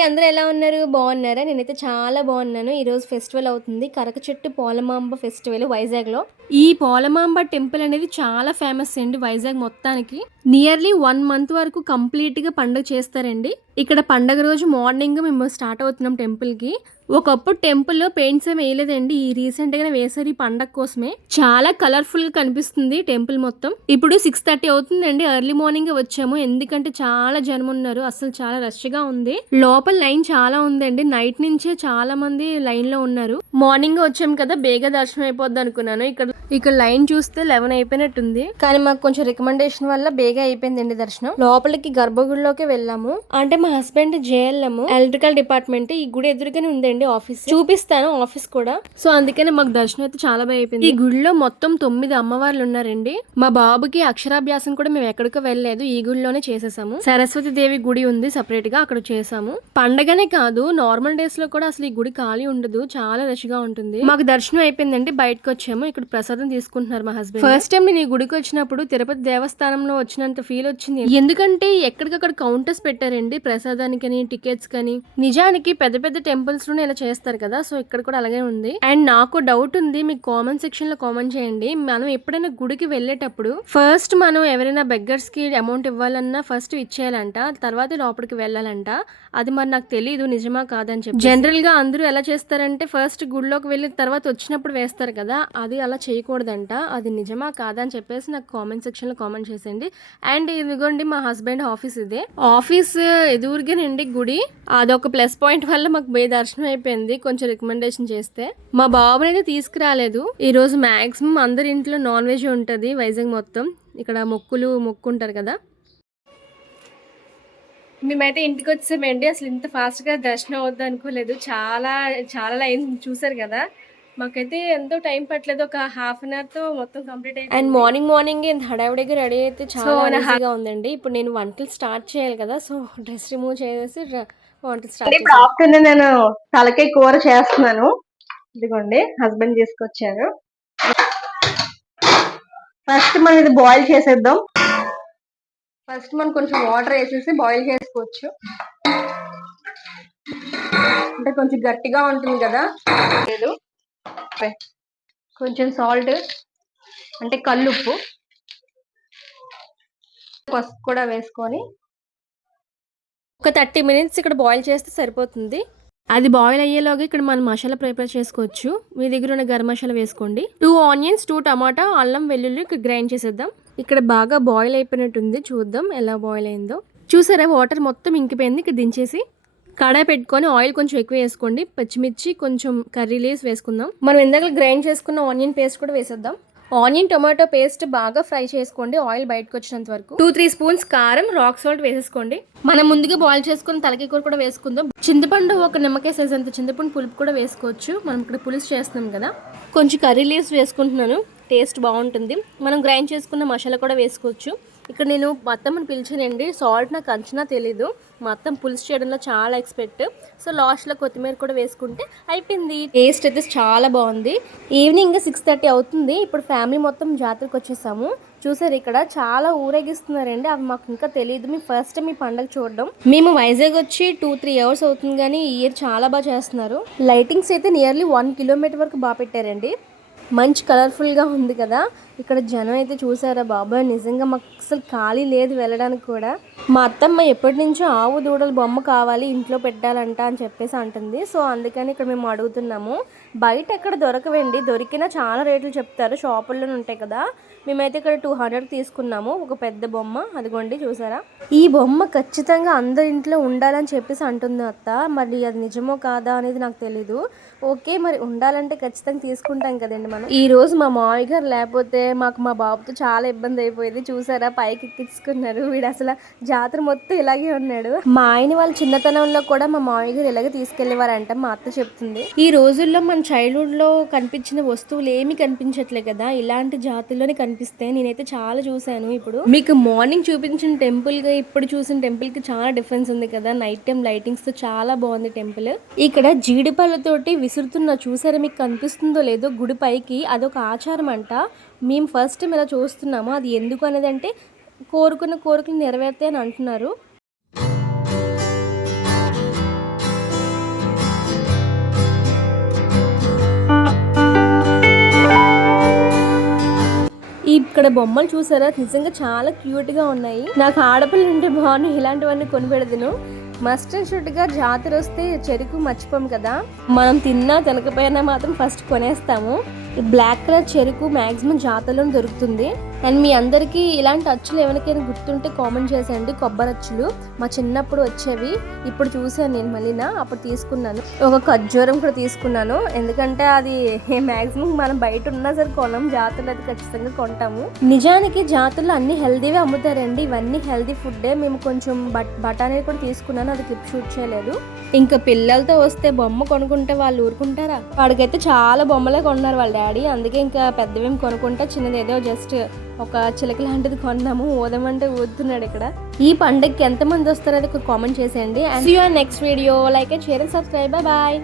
అందరూ ఎలా ఉన్నారు? బాగున్నారా? నేనైతే చాలా బాగున్నాను. ఈరోజు ఫెస్టివల్ అవుతుంది. కరక చెట్టు పోలమాంబ ఫెస్టివల్ వైజాగ్లో. ఈ పోలమాంబ టెంపుల్ అనేది చాలా ఫేమస్ అండి వైజాగ్ మొత్తానికి. నియర్లీ వన్ మంత్ వరకు కంప్లీట్గా పండుగ చేస్తారండి. ఇక్కడ పండగ రోజు మార్నింగ్ మేము స్టార్ట్ అవుతున్నాం టెంపుల్కి. ఒకప్పుడు టెంపుల్లో పెయింట్స్ ఏమి వేయలేదండి. ఈ రీసెంట్గా వేసారు ఈ పండగ కోసమే. చాలా కలర్ఫుల్గా కనిపిస్తుంది టెంపుల్ మొత్తం. ఇప్పుడు సిక్స్ థర్టీ అవుతుందండి. ఎర్లీ మార్నింగ్ వచ్చాము. ఎందుకంటే చాలా జనం ఉన్నారు. అసలు చాలా రష్గా ఉంది. లోపల లైన్ చాలా ఉందండి. నైట్ నుంచే చాలా మంది లైన్లో ఉన్నారు. మార్నింగ్ వచ్చాము కదా. బేగా దర్శనం అయిపోద్ది అనుకున్నాను. ఇక్కడ ఇక్కడ లైన్ చూస్తే లెవెన్ అయిపోయినట్టుంది. కానీ మాకు కొంచెం రికమెండేషన్ వల్ల బేగా అయిపోయిందండి దర్శనం. లోపలికి గర్భగుడిలోకి వెళ్ళాము. అంటే మా హస్బెండ్ జేఎల్ఎం ఎలక్ట్రికల్ డిపార్ట్మెంట్ ఈ గుడి ఎదురుగానే ఉందండి ఆఫీస్. చూపిస్తాను ఆఫీస్ కూడా. సో అందుకనే మాకు దర్శనం అయితే చాలా బాగా అయిపోయింది. ఈ గుడిలో మొత్తం తొమ్మిది అమ్మవార్లు ఉన్నారండి. మా బాబుకి అక్షరాభ్యాసం కూడా మేము ఎక్కడికో వెళ్ళలేదు. ఈ గుడిలోనే చేసేసాము. సరస్వతి దేవి గుడి ఉంది సపరేట్గా అక్కడ చేసాము. పండగనే కాదు నార్మల్ డేస్లో కూడా అసలు ఈ గుడి ఖాళీ ఉండదు. చాలా రష్గా ఉంటుంది. మాకు దర్శనం అయిపోయిందండి. బయటకు వచ్చాము. ఇక్కడ ప్రసాదం తీసుకుంటున్నారు మా హస్బెండ్ ఫస్ట్ టైం నేను ఈ గుడికి వచ్చినప్పుడు తిరుపతి దేవస్థానంలో వచ్చినంత ఫీల్ వచ్చింది. ఎందుకంటే ఎక్కడికక్కడ కౌంటర్స్ పెట్టారండి ప్రసాదానికని టికెట్స్ కని. నిజానికి పెద్ద పెద్ద టెంపుల్స్లోనే ఇలా చేస్తారు కదా సో ఇక్కడ కూడా అలాగే ఉంది. అండ్ నాకు డౌట్ ఉంది మీకు కామెంట్ సెక్షన్లో కామెంట్ చేయండి. మనం ఎప్పుడైనా గుడికి వెళ్ళేటప్పుడు ఫస్ట్ మనం ఎవరైనా బెగ్గర్స్కి అమౌంట్ ఇవ్వాలన్నా ఫస్ట్ ఇచ్చేయాలంట తర్వాత లోపలికి వెళ్ళాలంట. అది మరి నాకు తెలియదు నిజమా కాదని చెప్పి జనరల్గా అందరూ ఎలా చేస్తారంటే ఫస్ట్ గుడిలోకి వెళ్ళిన తర్వాత వచ్చినప్పుడు వేస్తారు కదా అది అలా చేయకూడదంట అది నిజమా కాదా అని చెప్పేసి నాకు కామెంట్ సెక్షన్లో కామెంట్ చేసేయండి. అండ్ ఇదిగోండి మా హస్బెండ్ ఆఫీస్ ఇదే. ఆఫీస్ ఎదురుగానండి గుడి. అదొక ప్లస్ పాయింట్ వల్ల మాకు బే దర్శనం అయిపోయింది. కొంచెం రికమెండేషన్ చేస్తే. మా బాబుని అయితే తీసుకురాలేదు. ఈరోజు మ్యాక్సిమం అందరి ఇంట్లో నాన్ వెజ్ ఉంటుంది వైజాగ్ మొత్తం. ఇక్కడ మొక్కులు మొక్కుంటారు కదా. మేమైతే ఇంటికి వచ్చామండి అసలు ఇంత ఫాస్ట్గా దర్శనం అవుద్ది అనుకోలేదు. చాలా చాలా లైన్ చూసారు కదా. మాకైతే ఎంతో టైం పట్టలేదు. ఒక హాఫ్ అన్ అవర్తో మొత్తం కంప్లీట్ అయింది అండ్ మార్నింగ్ మార్నింగ్ ఇంత హడావిడిగా రెడీ అయితే చాలా హ్యాపీగా ఉందండి. ఇప్పుడు నేను వంటలు స్టార్ట్ చేయాలి కదా సో డ్రెస్ రిమూవ్ చేసేసి వంటలు స్టార్ట్ ఇప్పుడు ఆఫ్టర్నూన్ నేను తలకాయ కూర చేస్తున్నాను. ఇదిగోండి హస్బెండ్ తీసుకొచ్చారు. ఫస్ట్ మనం ఇది బాయిల్ చేసేద్దాం. ఫస్ట్ మనం కొంచెం వాటర్ వేసేసి బాయిల్ చేసుకోవచ్చు. అంటే కొంచెం గట్టిగా ఉంటుంది కదా. లేదు. కొంచెం సాల్ట్ అంటే కల్లుప్పు. పసుపు కూడా వేసుకొని ఒక థర్టీ మినిట్స్ ఇక్కడ బాయిల్ చేస్తే సరిపోతుంది. అది బాయిల్ అయ్యేలాగా ఇక్కడ మనం మసాలా ప్రిపేర్ చేసుకోవచ్చు. మీ దగ్గర ఉన్న గరం మసాలా వేసుకోండి. టూ ఆనియన్స్ టూ టమాటా అల్లం వెల్లుల్లి ఇక్కడ గ్రైండ్ చేసేద్దాం. ఇక్కడ బాగా బాయిల్ అయిపోయినట్టుంది. చూద్దాం ఎలా బాయిల్ అయిందో. చూసారా? వాటర్ మొత్తం ఇంకిపోయింది. ఇక్కడ దించేసి కడాయి పెట్టుకొని ఆయిల్ కొంచెం ఎక్కువ వేసుకోండి. పచ్చిమిర్చి కొంచెం కర్రీ లీవ్స్ వేసుకుందాం. మనం ఇందాక గ్రైండ్ చేసుకున్న ఆనియన్ పేస్ట్ కూడా వేసేద్దాం. ఆనియన్ టొమాటో పేస్ట్ బాగా ఫ్రై చేసుకోండి ఆయిల్ బయటకు వచ్చినంత వరకు. టూ త్రీ స్పూన్స్ కారం రాక్ సాల్ట్ వేసేసుకోండి. మనం ముందుగా బాయిల్ చేసుకున్న తలకి కూర కూడా వేసుకుందాం. చింతపండు ఒక నిమ్మకాయ సైజ్ అంత చింతపండు పులుపు కూడా వేసుకోవచ్చు. మనం ఇక్కడ పులుసు చేస్తున్నాం కదా. కొంచెం కర్రీ లీవ్స్ వేసుకుంటున్నాను. టేస్ట్ బాగుంటుంది. మనం గ్రైండ్ చేసుకున్న మసాలా కూడా వేసుకోవచ్చు. ఇక్కడ నేను మొత్తం పిలిచానండి. సాల్ట్ నాకు అంచనా తెలీదు. మొత్తం పులుసు చేయడంలో చాలా ఎక్స్పెక్ట్. సో లాస్ట్లో కొత్తిమీర కూడా వేసుకుంటే అయిపోయింది. టేస్ట్ అయితే చాలా బాగుంది. ఈవినింగ్ సిక్స్ థర్టీ అవుతుంది. ఇప్పుడు ఫ్యామిలీ మొత్తం జాతరకు వచ్చేసాము. చూసారు ఇక్కడ చాలా ఊరేగిస్తున్నారండి. అవి మాకు ఇంకా తెలియదు మేము ఫస్ట్ టైం ఈ పండగ చూడడం. మేము వైజాగ్ వచ్చి టూ త్రీ అవర్స్ అవుతుంది కానీ ఈ ఇయర్ చాలా బాగా చేస్తున్నారు. లైటింగ్స్ అయితే నియర్లీ వన్ కిలోమీటర్ వరకు బాగా పెట్టారండి. మంచి కలర్ఫుల్గా ఉంది కదా. ఇక్కడ జనం అయితే చూసారా బాబాయ్ నిజంగా మాకు అసలు ఖాళీ లేదు వెళ్ళడానికి కూడా. మా అత్తమ్మ ఎప్పటి నుంచో ఆవు దూడల బొమ్మ కావాలి ఇంట్లో పెట్టాలంట అని చెప్పేసి అంటుంది. సో అందుకని ఇక్కడ మేము అడుగుతున్నాము. బయట ఎక్కడ దొరకవండి దొరికినా చాలా రేట్లు చెప్తారు షాపుల్లోనే ఉంటాయి కదా. మేమైతే ఇక్కడ టూ హండ్రెడ్ తీసుకున్నాము ఒక పెద్ద బొమ్మ. అదిగోండి చూసారా? ఈ బొమ్మ ఖచ్చితంగా అందరి ఇంట్లో ఉండాలని చెప్పేసి అంటుంది అత్త. మరి అది నిజమో కాదా అనేది నాకు తెలీదు. ఓకే మరి ఉండాలంటే ఖచ్చితంగా తీసుకుంటాం కదండి మనం. ఈ రోజు మా మామయ్య గారు లేకపోతే మాకు మా బాబుతో చాలా ఇబ్బంది అయిపోయింది. చూసారా? పైకి ఎక్కించుకున్నారు. వీడు అసలు జాతర మొత్తం ఇలాగే ఉన్నాడు. మా ఆయన వాళ్ళ చిన్నతనంలో కూడా మా మామయ్య గారు ఇలాగే తీసుకెళ్ళేవారంట మా అత్త చెప్తుంది. ఈ రోజుల్లో మన చైల్డ్హుడ్లో కనిపించిన వస్తువులు ఏమీ కనిపించట్లే కదా? ఇలాంటి జాతుల్లోనే కనిపిస్తే నేనైతే చాలా చూశాను ఇప్పుడు. మీకు మార్నింగ్ చూపించిన టెంపుల్గా ఇప్పుడు చూసిన టెంపుల్కి చాలా డిఫరెన్స్ ఉంది కదా? నైట్ టైం లైటింగ్స్తో చాలా బాగుంది టెంపుల్ ఇక్కడ జీడిపళ్ళతోటి విసురుతున్న చూసారా మీకు కనిపిస్తుందో లేదో గుడి పైకి అదొక ఆచారం అంట. మేము ఫస్ట్ ఇలా చూస్తున్నాము అది ఎందుకు అనేది అంటే కోరుకున్న కోరికలు నెరవేర్తాయని అంటున్నారు. ఇక్కడ బొమ్మలు చూసారా? నిజంగా చాలా క్యూట్గా ఉన్నాయి. నాకు ఆడపిల్లలు ఉంటే బాగుంది ఇలాంటివన్నీ కొనిపెడదును మస్టర్డ్ షూట్గా జాతర వస్తే చెరుకు మర్చిపోము కదా. మనం తిన్నా తినకపోయినా మాత్రం ఫస్ట్ కొనేస్తాము. ఈ బ్లాక్ కలర్ చెరుకు మాక్సిమం జాతరలో దొరుకుతుంది. అండ్ మీ అందరికీ ఇలాంటి అచ్చులు ఎవరికైనా గుర్తుంటే కామెంట్ చేసేయండి. కొబ్బరి అచ్చులు మా చిన్నప్పుడు వచ్చేవి. ఇప్పుడు చూసాను నేను మళ్ళీ అప్పుడు తీసుకున్నాను. ఒక ఖర్జూరం కూడా తీసుకున్నాను. ఎందుకంటే అది మాక్సిమం మనం బయట ఉన్నా సరే కొనం జాతరలో అది ఖచ్చితంగా కొంటాము. నిజానికి జాతరలో అన్ని హెల్దీవే అమ్ముతారండి. ఇవన్నీ హెల్దీ ఫుడ్డే. మేము కొంచెం బట్ బఠానీ కూడా తీసుకున్నాను. అది క్లిప్ షూట్ చేయలేదు. ఇంకా పిల్లలతో వస్తే బొమ్మ కొనుక్కుంటే వాళ్ళు ఊరుకుంటారా? వాడికైతే చాలా బొమ్మలే కొన్నారు వాళ్ళు. డాడీ. అందుకే ఇంకా పెద్దవేం కొనుక్కుంటే చిన్నది ఏదో జస్ట్ ఒక చిలక లాంటిది కొన్నాము. ఊదమంటే ఊదుతున్నాడు ఇక్కడ. ఈ పండుగకి ఎంతమంది వస్తారో అది ఒక కామెంట్ చేసేయండి. And you next video like share and subscribe bye